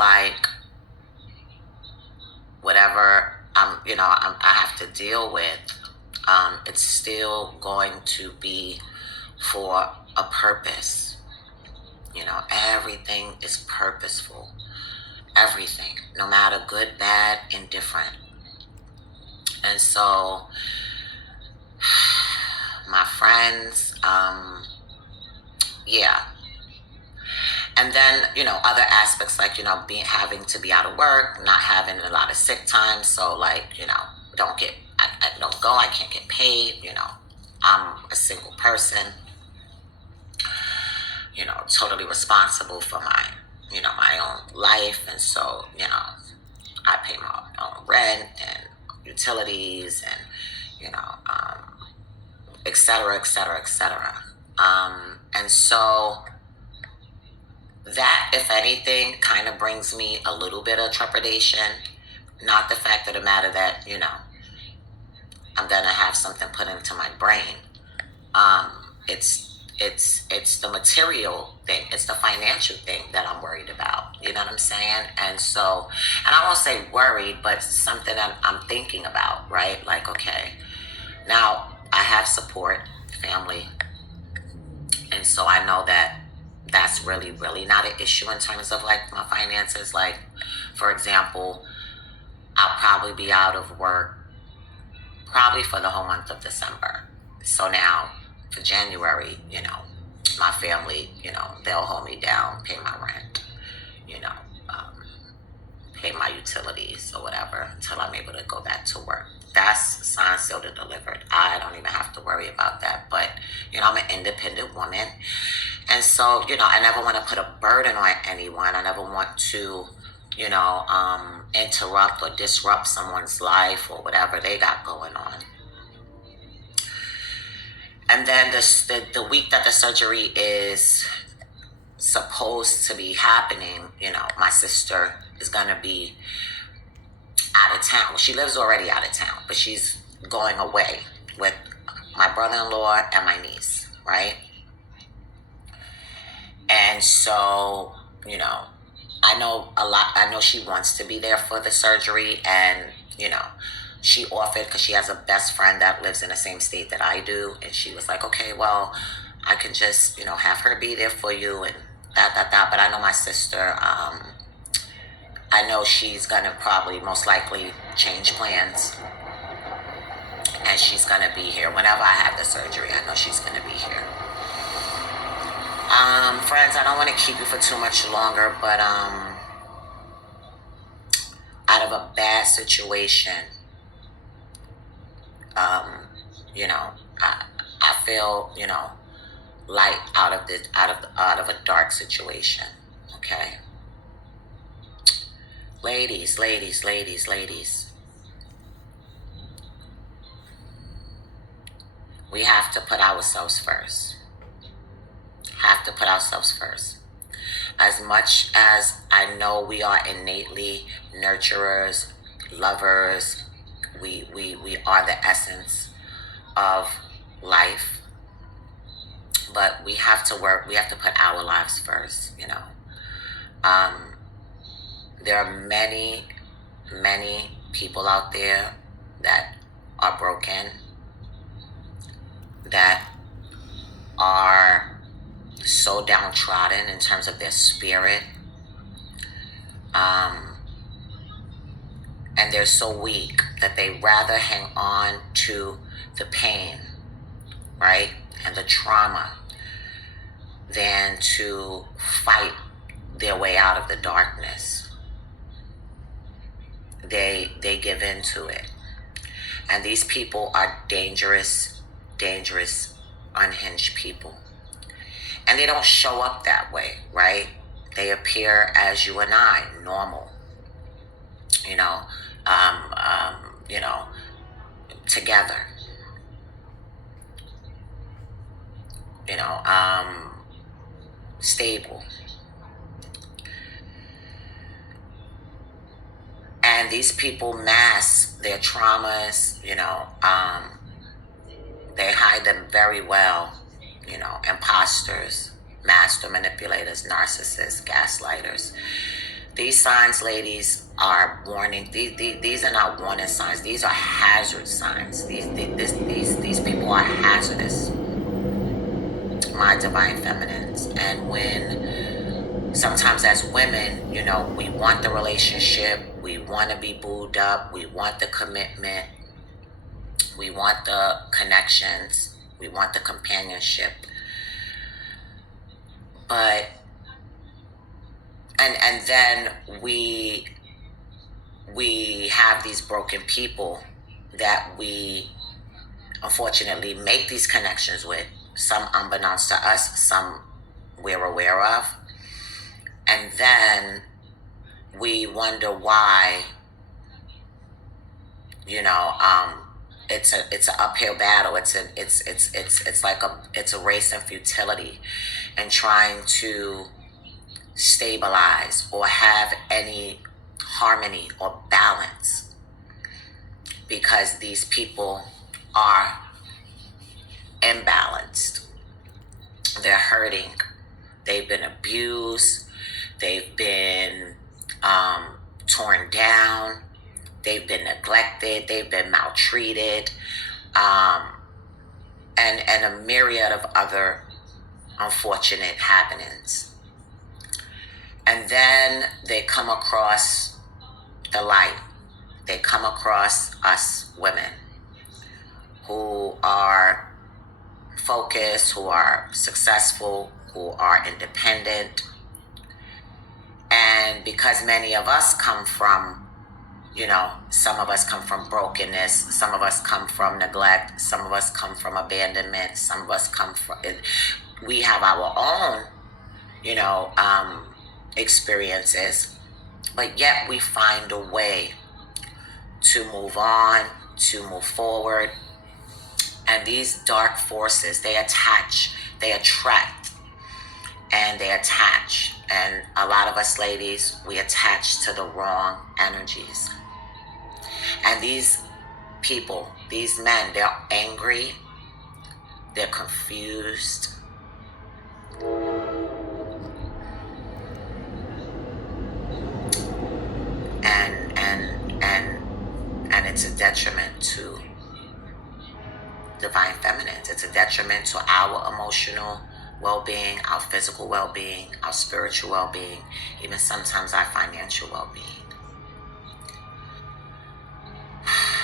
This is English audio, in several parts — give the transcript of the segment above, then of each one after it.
like whatever I have to deal with, it's still going to be for a purpose. Everything is purposeful. Everything, no matter good, bad, indifferent. And so, my friends, yeah. And then, other aspects like, having to be out of work, not having a lot of sick time. So like, I don't go, I can't get paid, I'm a single person, totally responsible for my own life. And so, I pay my own rent and utilities and, et cetera, et cetera, et cetera. And so that, if anything, kind of brings me a little bit of trepidation. Not the fact of the matter that, I'm going to have something put into my brain. It's the material thing. It's the financial thing that I'm worried about. You know what I'm saying? And so, and I won't say worried, but something that I'm thinking about, right? Like, okay, now I have support, family. And so I know that that's really, really not an issue in terms of like my finances. Like, for example, I'll probably be out of work probably for the whole month of December. So now for January, my family, they'll hold me down, pay my rent, pay my utilities or whatever until I'm able to go back to work. That's signed, sealed, and delivered. I don't even have to worry about that. But, I'm an independent woman. And so, I never want to put a burden on anyone. I never want to, interrupt or disrupt someone's life or whatever they got going on. And then the week that the surgery is supposed to be happening, my sister is going to be out of town. She lives already out of town, but she's going away with my brother-in-law and my niece, right? And so, I know she wants to be there for the surgery, and, she offered, because she has a best friend that lives in the same state that I do, and she was like, okay, well, I can just, have her be there for you, and that. But I know my sister, I know she's going to probably most likely change plans, and she's going to be here whenever I have the surgery. I know she's going to be here. Friends, I don't want to keep you for too much longer, but out of a bad situation, I feel, light out of a dark situation. Okay, ladies, we have to put ourselves first. As much as I know we are innately nurturers, lovers, we are the essence of life, but we have to put our lives first. There are many people out there that are broken, that are so downtrodden in terms of their spirit, and they're so weak that they rather hang on to the pain, right, and the trauma than to fight their way out of the darkness. They give in to it. And these people are dangerous, unhinged people. And they don't show up that way, right? They appear as you and I, normal. Together. Stable. And these people mask their traumas, they hide them very well, imposters, master manipulators, narcissists, gaslighters. These signs, ladies, are warning. These are not warning signs. These are hazard signs. These people are hazardous, my divine feminines. And when sometimes as women, you know, we want the relationship, we want to be booed up, we want the commitment, we want the connections, we want the companionship, but and then we have these broken people that we unfortunately make these connections with, some unbeknownst to us, some we're aware of, and then we wonder why, you know, it's an uphill battle. It's like it's a race in futility, and trying to stabilize or have any harmony or balance, because these people are imbalanced. They're hurting. They've been abused. They've been torn down. They've been neglected. They've been maltreated, and a myriad of other unfortunate happenings. And then they come across the light. They come across us women who are focused, who are successful, who are independent. And because many of us come from, you know, some of us come from brokenness, some of us come from neglect, some of us come from abandonment, some of us come from, we have our own, you know, experiences, but yet we find a way to move on, to move forward. And these dark forces, they attach, they attract, and they attach. And a lot of us ladies, we attach to the wrong energies. And these people, these men, they're angry, they're confused, and it's a detriment to divine feminines. It's a detriment to our emotional well-being, our physical well-being, our spiritual well-being, even sometimes our financial well-being.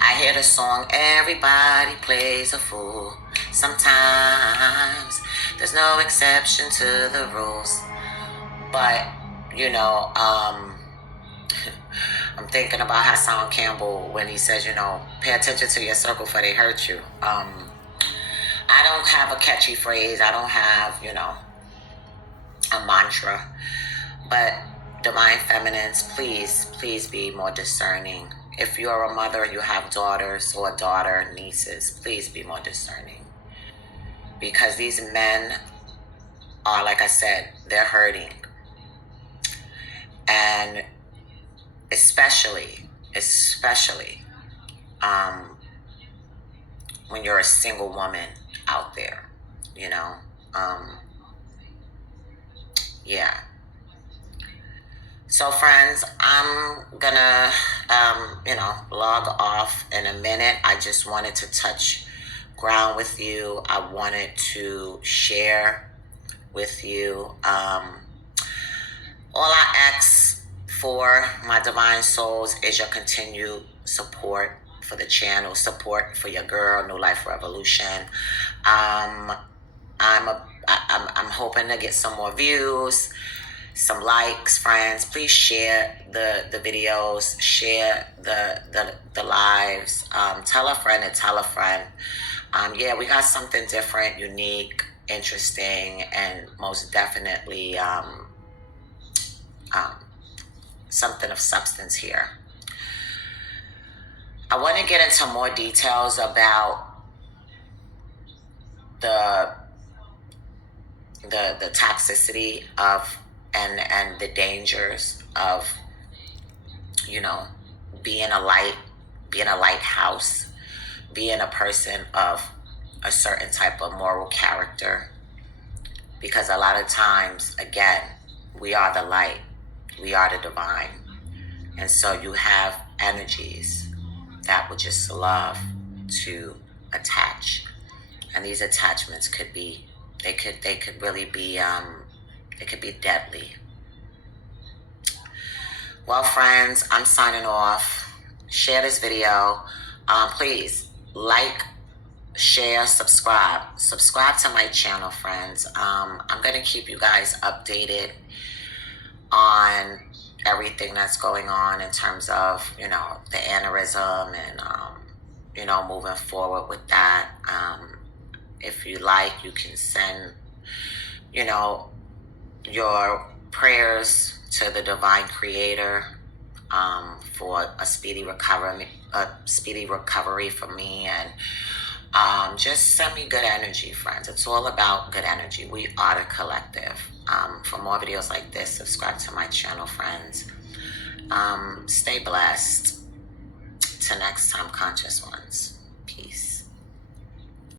I hear the song, everybody plays a fool. Sometimes there's no exception to the rules. But, you know, I'm thinking about Hassan Campbell when he says, you know, pay attention to your circle for they hurt you. I don't have a catchy phrase. I don't have, you know, a mantra. But divine feminines, please be more discerning. If you're a mother, you have daughters or a daughter, nieces, please be more discerning. Because these men are, like I said, they're hurting. And especially, when you're a single woman out there, you know, yeah. So friends, I'm gonna, you know, log off in a minute. I just wanted to touch ground with you. I wanted to share with you. All I ask for, my divine souls, is your continued support for the channel, support for your girl, New Life Revolution. I'm hoping to get some more views, some likes, friends. Please share the videos, share the lives. Tell a friend and tell a friend. Yeah, we got something different, unique, interesting, and most definitely something of substance here. I want to get into more details about the toxicity of and the dangers of, you know, being a lighthouse, being a person of a certain type of moral character. Because a lot of times, again, we are the light. We are the divine. And so you have energies that would just love to attach. And these attachments could be, they could really be, they could be deadly. Well, friends, I'm signing off. Share this video. Please like, share, subscribe. Subscribe to my channel, friends. I'm going to keep you guys updated on everything that's going on in terms of, you know, the aneurysm and, you know, moving forward with that. If you like, you can send, you know, your prayers to the divine creator for a speedy recovery for me, and just send me good energy, friends. It's all about good energy. We are the collective. For more videos like this, subscribe to my channel, friends. Stay blessed. Till next time, conscious ones.